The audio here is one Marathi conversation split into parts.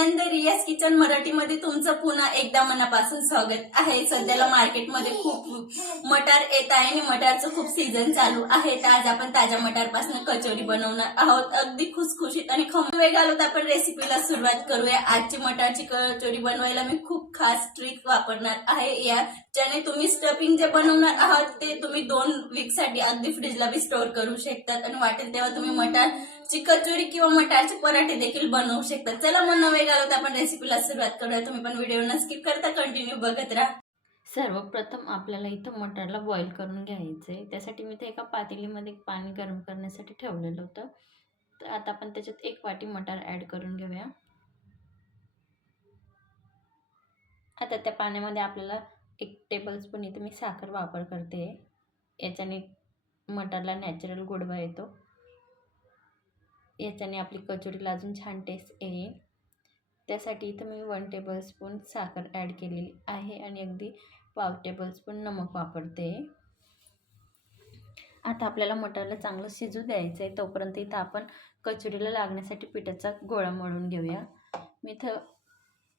गाईज किचन मराठीमध्ये तुमचं पुन्हा एकदा मनापासून स्वागत आहे. सध्याला मार्केटमध्ये खूप मटार येत आहे आणि मटारचं खूप सीझन चालू आहे. तर आज आपण ताज्या मटारपासून कचोरी बनवणार आहोत. अगदी खुसखुशीत आणि खम वेळ घालून आपण रेसिपीला सुरुवात करूया. आजची मटारची कचोरी बनवायला मी खूप खास ट्रिक वापरणार आहे. या ज्याने तुम्ही स्टफिंग जे बनवणार आहात ते तुम्ही दोन वीकसाठी अगदी फ्रीजला बी स्टोअर करू शकतात. आणि वाटेल तेव्हा तुम्ही मटार कचोरी किंवा मटारचे पराठे देखील बनवू शकतात चला मग नवे घालत आपण रेसिपीला सुरुवात करूया. तुम्ही पण व्हिडिओ न स्किप करता कंटिन्यू बघत राहा. सर्वप्रथम आपल्याला इथं मटारला बॉईल करून घ्यायचं आहे त्यासाठी मी ते एका पातेलीमध्ये पाणी गरम करण्यासाठी ठेवलेलं होतं. तर आता आपण त्याच्यात एक वाटी मटार ॲड करून घेऊया. आता त्या पाण्यामध्ये आपल्याला एक टेबलस्पून इथं मी साखर वापर करते. याच्याने मटारला नॅचरल गोडवा येतो. याच्याने आपली कचोरीला अजून छान टेस्ट येईल. त्यासाठी इथं मी वन टेबलस्पून साखर ॲड केलेली आहे आणि अगदी पाव टेबलस्पून नमक वापरते. आता आपल्याला मटारला चांगलं शिजू द्यायचं आहे तोपर्यंत इथं आपण कचोरीला लागण्यासाठी पिठाचा गोळा मळून घेऊया. मी इथं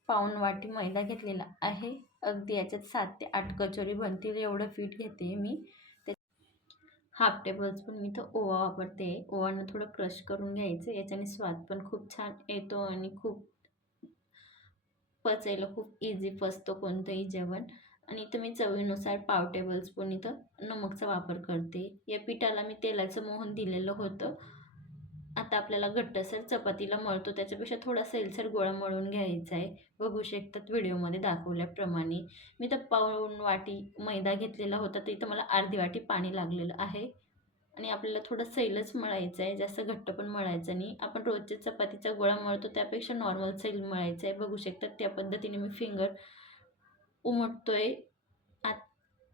पाऊन वाटी मैदा घेतलेला आहे. अगदी याच्यात सात ते आठ कचोरी बनतील एवढं पीठ घेते मी. हाफ टेबलस्पून मी इथं ओवा वापरते. ओवानं थोडं क्रश करून घ्यायचं. याच्याने स्वाद पण खूप छान येतो आणि खूप पचायला खूप इझी पचतो कोणतंही जेवण. आणि इथं मी चवीनुसार पाव टेबलस्पून इथं नमकचा वापर करते. या पिठाला मी तेलाचं मोहन दिलेलं होतं. आता आपल्याला घट्टसर चपातीला मळतो त्याच्यापेक्षा थोडा सैलसर गोळा मळून घ्यायचा आहे. बघू शकतात व्हिडिओमध्ये दाखवल्याप्रमाणे. मी तर पाऊण वाटी मैदा घेतलेला होता तर इथं मला अर्धी वाटी पाणी लागलेलं आहे. आणि आपल्याला थोडं सैलच मळायचं आहे जास्त घट्ट पण मळायचं नाही. आपण रोजच्या चपातीचा गोळा मळतो त्यापेक्षा नॉर्मल सैल मळायचं आहे. बघू शकतात त्या पद्धतीने मी फिंगर उमटतो आहे आत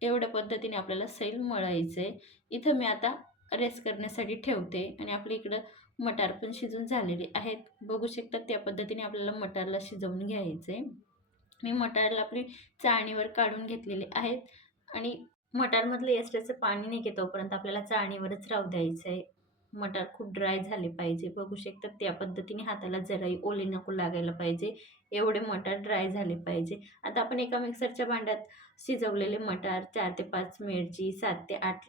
एवढ्या पद्धतीने आपल्याला सैल मळायचं आहे. इथं मी आता रेस्ट करण्यासाठी ठेवते आणि आपल्या इकडं मटार पण शिजून झालेले आहेत. बघू शकतात त्या पद्धतीने आपल्याला मटारला शिजवून घ्यायचं. आहे मी मटारला आपली चाळणीवर काढून घेतलेले आहेत आणि मटारमधलं एक्स्ट्राचं पाणी नाही घेतोपर्यंत आपल्याला चाळणीवरच राहू द्यायचं आहे मटार खूप ड्राय झाले पाहिजे. बघू शकतात त्या पद्धतीने हाताला जराही ओले नको लागायला पाहिजे. एवढे मटार ड्राय झाले पाहिजे. आता आपण एका मिक्सरच्या भांड्यात शिजवलेले मटार चार ते पाच मिरची सात ते आठ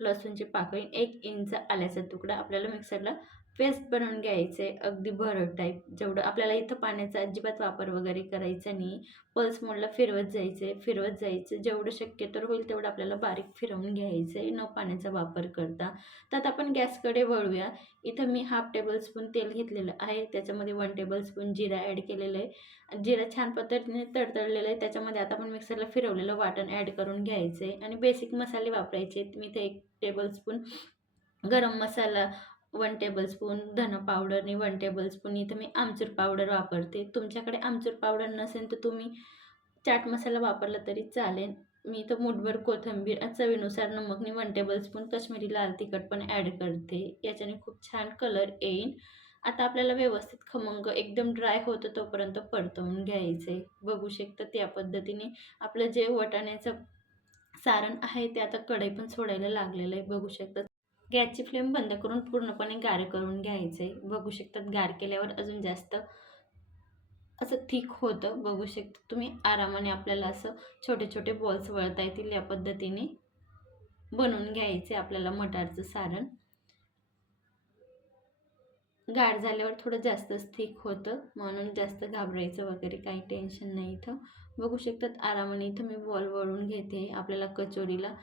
लसूणची पाकळी एक इंच आल्याचा तुकडा आपल्याला मिक्सरला पेस्ट बनवून घ्यायचं आहे अगदी भरड टाईप जेवढं आपल्याला इथं पाण्याचा अजिबात वापर वगैरे करायचा नाही. पल्स मोडला फिरवत जायचं आहे फिरवत जायचं. जेवढं शक्य तर होईल तेवढं आपल्याला बारीक फिरवून घ्यायचं आहे न पाण्याचा वापर करता. त्यात आपण गॅसकडे वळूया. इथं मी हाफ टेबलस्पून तेल घेतलेलं आहे. त्याच्यामध्ये वन टेबलस्पून जिरा ॲड केलेलं आहे. जिरा छान पद्धतीने तडतडलेलं आहे. त्याच्यामध्ये आता आपण मिक्सरला फिरवलेलं वाटण ॲड करून घ्यायचं आहे आणि बेसिक मसाले वापरायचे मी इथे एक tablespoon garam masala one tablespoon धन पावडर आणि वन टेबलस्पून इथं मी आमचूर पावडर वापरते. तुमच्याकडे आमचूर पावडर नसेल तर तुम्ही चाट मसाला वापरला तरी चालेल. मी इथं मुठभर कोथिंबीर चवीनुसार चवीनुसार नमकनी वन टेबलस्पून कश्मीरी लाल तिखट पण ॲड करते. याच्याने खूप छान कलर येईल आता आपल्याला व्यवस्थित खमंग एकदम ड्राय होतं तोपर्यंत परतवून घ्यायचे. बघू शकता त्या पद्धतीने आपलं जे वाटाण्याचं सारण आहे ते आता कढई पण सोडायला लागलेलं आहे. बघू शकतात गॅसची फ्लेम बंद करून पूर्णपणे गार करून घ्यायचं. आहे बघू शकतात गार केल्यावर अजून जास्त असं थिक होतं. बघू शकता तुम्ही आरामाने आपल्याला असं छोटे छोटे बॉल्स वळता येतील या पद्धतीने बनवून घ्यायचे आपल्याला मटारचं सारण. गार झाल्यावर थोडं जास्तच थिक होतं. म्हणून जास्त घाबरायचं वगैरे काही टेन्शन नाही इथं. बघू शकतात आरामाने इथं मी बॉल वळून घेते. आपल्याला कचोरीला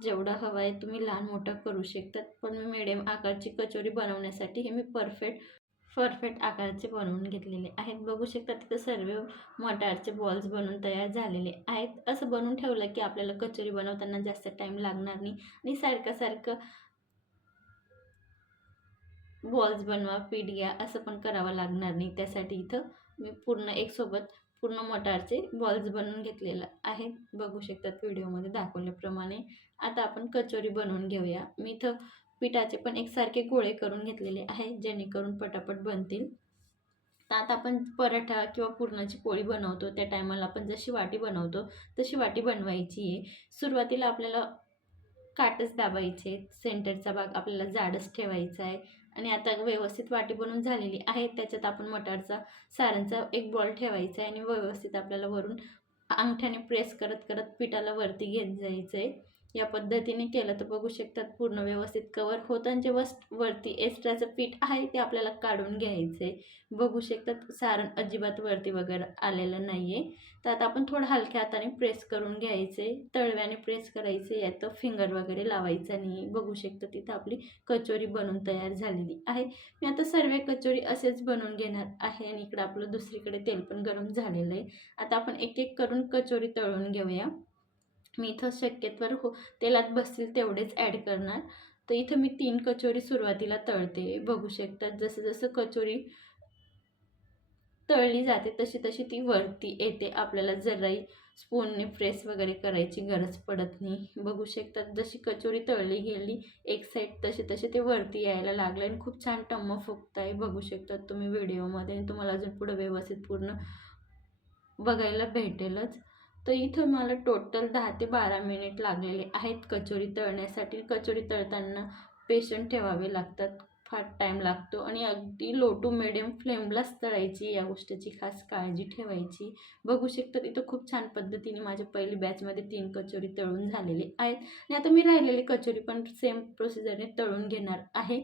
जेवढं हवं आहे तुम्ही लहान मोठं करू शकतात पण मी मिडियम आकारची कचोरी बनवण्यासाठी हे मी परफेक्ट परफेक्ट आकाराचे बनवून घेतलेले आहेत. बघू शकता तिथं सर्व मटारचे बॉल्स बनवून तयार झालेले आहेत. असं बनवून ठेवलं की आपल्याला कचोरी बनवताना जास्त टाईम लागणार नाही. आणि सारखं सारखं बॉल्स बनवा पीठ घ्या असं पण करावं लागणार नाही. त्यासाठी इथं मी पूर्ण एक सोबत पूर्ण मटारचे बॉल्स बनवून घेतलेलं आहेत बघू शकतात व्हिडिओमध्ये दाखवल्याप्रमाणे. आता आपण कचोरी बनवून घेऊया. मी इथं पिठाचे पण एकसारखे गोळे करून घेतलेले आहे जेणेकरून पटापट बनतील. तर आता आपण पराठा किंवा पुरणाची पोळी बनवतो. त्या टायमाला आपण जशी वाटी बनवतो तशी वाटी बनवायची आहे. सुरुवातीला आपल्याला काटच दाबायचे. सेंटरचा भाग आपल्याला जाडच ठेवायचा आहे. आणि आता व्यवस्थित वाटी बनून झालेली आहे. त्याच्यात आपण मटारचा सारांचा एक बॉल ठेवायचा आहे आणि व्यवस्थित आपल्याला वरून अंगठ्याने प्रेस करत करत पिठाला वरती घेत जायचं आहे या पद्धतीने केलं तर बघू शकतात पूर्ण व्यवस्थित कवर होतं आणि जे वस वरती एक्स्ट्राचं पीठ आहे ते आपल्याला काढून घ्यायचं आहे बघू शकतात सारण अजिबात वरती वगैरे आलेलं नाही आहे तर आता आपण थोडं हलक्या हाताने प्रेस करून घ्यायचे तळव्याने प्रेस करायचे यात फिंगर वगैरे लावायचा नाही बघू शकतात तिथं आपली कचोरी बनवून तयार झालेली आहे. मी आता सर्व कचोरी असेच बनवून घेणार आहे आणि इकडं आपलं दुसरीकडे तेल पण गरम झालेलं आहे. आता आपण एक एक करून कचोरी तळून घेऊया. मी इथं शक्यतोवर हो तेलात बसतील तेवढेच ॲड करणार. तर इथं मी तीन कचोरी सुरुवातीला तळते. बघू शकतात जसं जसं कचोरी तळली जाते तशी तशी ती वरती येते. आपल्याला जराही स्पूनने प्रेस वगैरे करायची गरज पडत नाही. बघू शकतात जशी कचोरी तळली गेली एक साईड तसे तसे ते वरती यायला लागले आणि खूप छान टम्म फुगत आहे बघू शकतात तुम्ही व्हिडिओमध्ये आणि तुम्हाला अजून पुढं व्यवस्थित पूर्ण बघायला भेटेलच. तर इथं मला टोटल दहा ते बारा मिनिट लागलेले आहेत. कचोरी तळण्यासाठी कचोरी तळताना पेशंट ठेवावे लागतात. फार टाईम लागतो आणि अगदी लो टू मिडियम फ्लेमलाच तळायची या गोष्टीची खास काळजी ठेवायची. बघू शकतात इथं खूप छान पद्धतीने माझ्या पहिली बॅचमध्ये तीन कचोरी तळून झालेले आहेत. आणि आता मी राहिलेली कचोरी पण सेम प्रोसिजरने तळून घेणार आहे.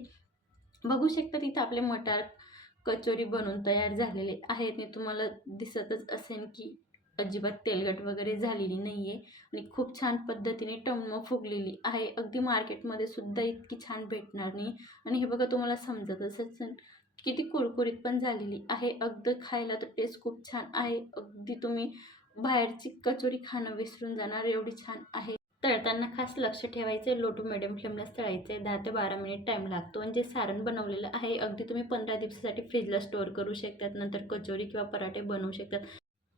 बघू शकतात इथं आपले मटार कचोरी बनवून तयार झालेले आहेत. आणि तुम्हाला दिसतच असेल की अजिबात तेलकट वगैरे झालेली नाही आहे आणि खूप छान पद्धतीने टम्म फुगलेली आहे. अगदी मार्केटमध्ये सुद्धा इतकी छान भेटणार नाही. आणि हे बघा तुम्हाला समजत असंच किती कुरकुरीत पण झालेली आहे. अगदी खायला तर टेस्ट खूप छान आहे. अगदी तुम्ही बाहेरची कचोरी खाणं विसरून जाणार एवढी छान आहे. तळताना खास लक्ष ठेवायचे लो टू मिडियम फ्लेमलाच तळायचं आहे दहा ते बारा मिनिट टाईम लागतो. आणि जे सारण बनवलेलं आहे अगदी तुम्ही पंधरा दिवसासाठी फ्रीजला स्टोअर करू शकतात. नंतर कचोरी किंवा पराठे बनवू शकतात.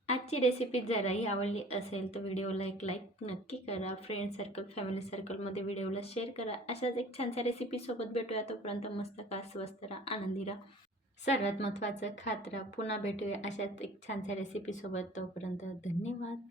आजची रेसिपी जराही आवडली असेल तर व्हिडिओला एक लाईक नक्की करा. फ्रेंड सर्कल फॅमिली सर्कलमध्ये व्हिडिओला शेअर करा. अशाच एक छानशा रेसिपीसोबत भेटूया. तोपर्यंत मस्त का स्वस्त राहा आनंदी राहा. सर्वात महत्त्वाचं खात पुन्हा भेटूया अशाच एक छानशा रेसिपीसोबत तोपर्यंत धन्यवाद.